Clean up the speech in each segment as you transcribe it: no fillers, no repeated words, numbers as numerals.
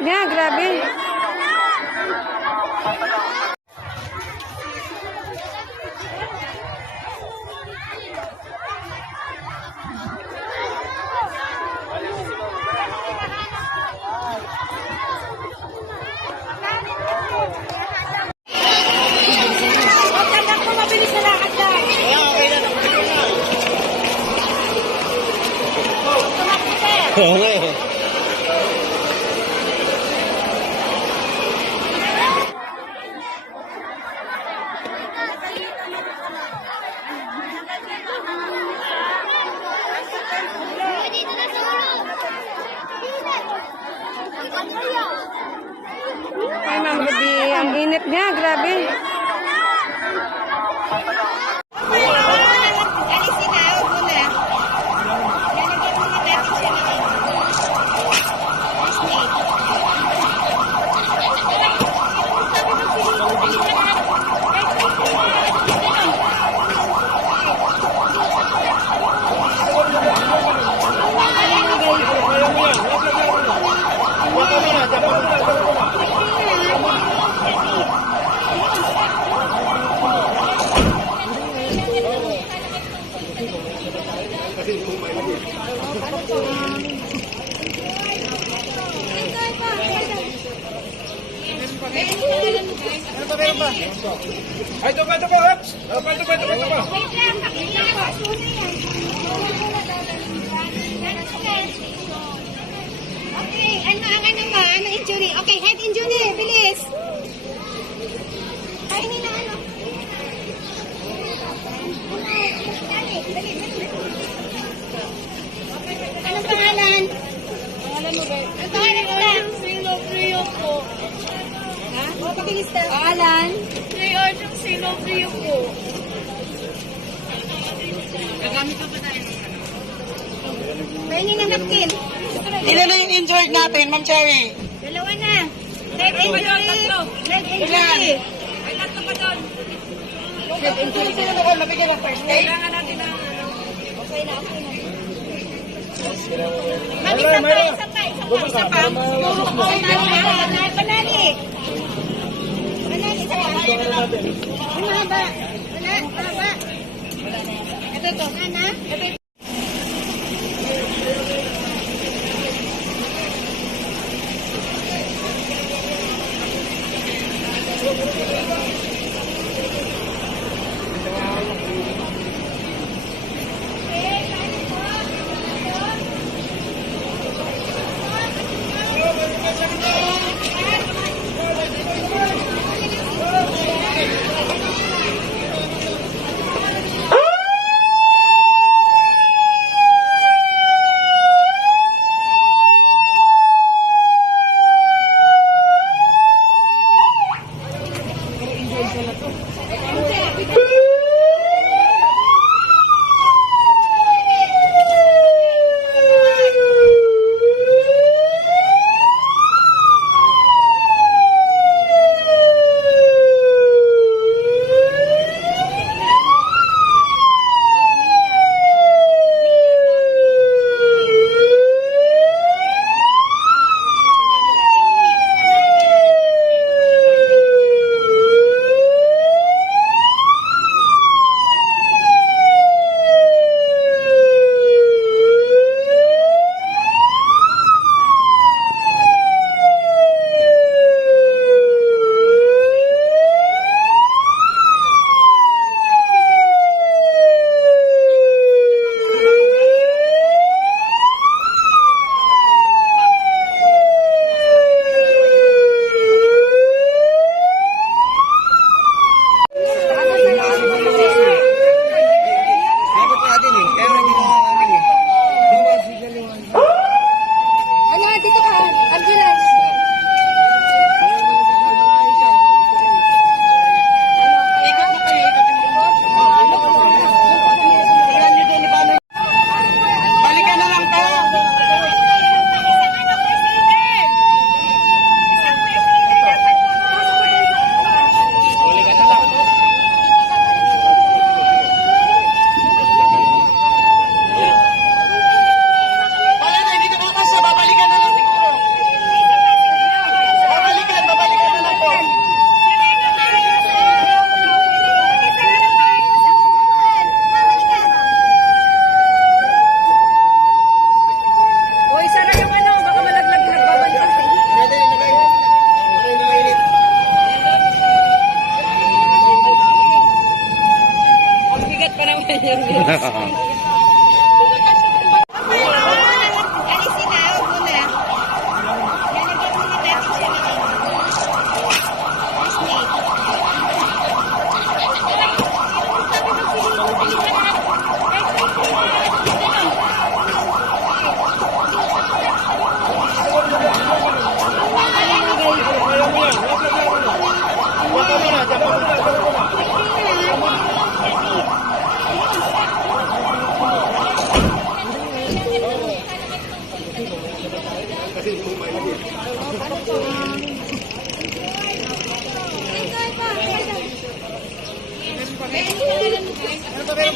niya, grabe. Ay, Ma'am Ruby, ang init niya, grabe. Ay, ito pa. Okay, ano injury? Okay, head injury, bilis. Ay, hindi na ano. Dali. Anong pangalan? Pangalan mo ba? Ang pangalan mo lang. Sino Frio po? Ha? O, pabilis na. Pangalan? J.R. yung Sino Frio po. Gagamit pa tayo ng ano? Pahingin ng napkin. Ilan na yung injured natin, Ma'am Cherry? Dalawa na. Leg injury. Leg injury. Ay, tatlo pa doon. Head injury sila na nabigyan ng first aid? Kailangan natin ng ano. Okay na. Mag-isa pa. Banali. Isa pa. Ang mahaba. Mahaba. Ito. Ana?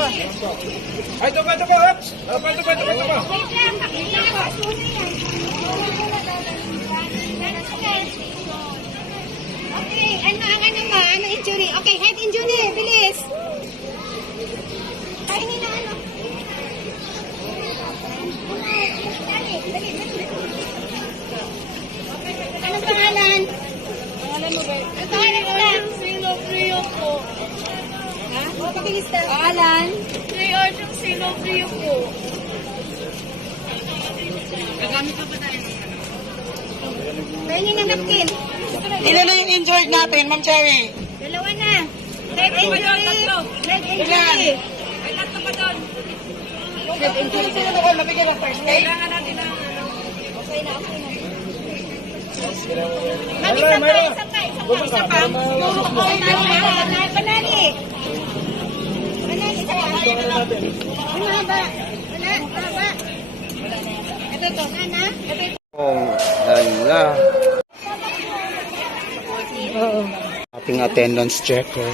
Ay, ito pa, ito pa. Wait lang, pakita ko. Okay, ano ang ano mo? Ano injury? Okay, head injury. Bilis. Pahingi na ano. Dali, dali, dali. Anong pangalan? Pangalan mo, Bert? Ang pangalan mo lang. Sinoprio po. Ha? O, pabilis na. Pangalan? George yung Sinoprio po. Gagamit pa ba tayo ng ano? Pahingi ng napkin. Ilan na yung injured natin, Ma'am Cherry? Dalawa na. Leg injury. Leg injury. May tatlo pa doon. Leg injury sila na ko, nabigyan ng first aid? Kailangan natin ng ano. Okay na, okay na. Ma'am, isa pa. Okay na. Banali. Banali, isa pa. Ay, mahaba. Wala, mahaba. Ito to, Ana. Ito ito. Oh, hala. Oo. Ating attendance checker.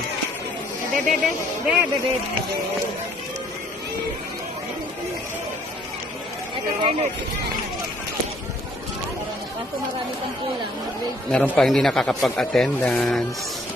Bebe. Ito, Bernard. Kaso marami kang kulang. Meron pa hindi nakakapag-attendance.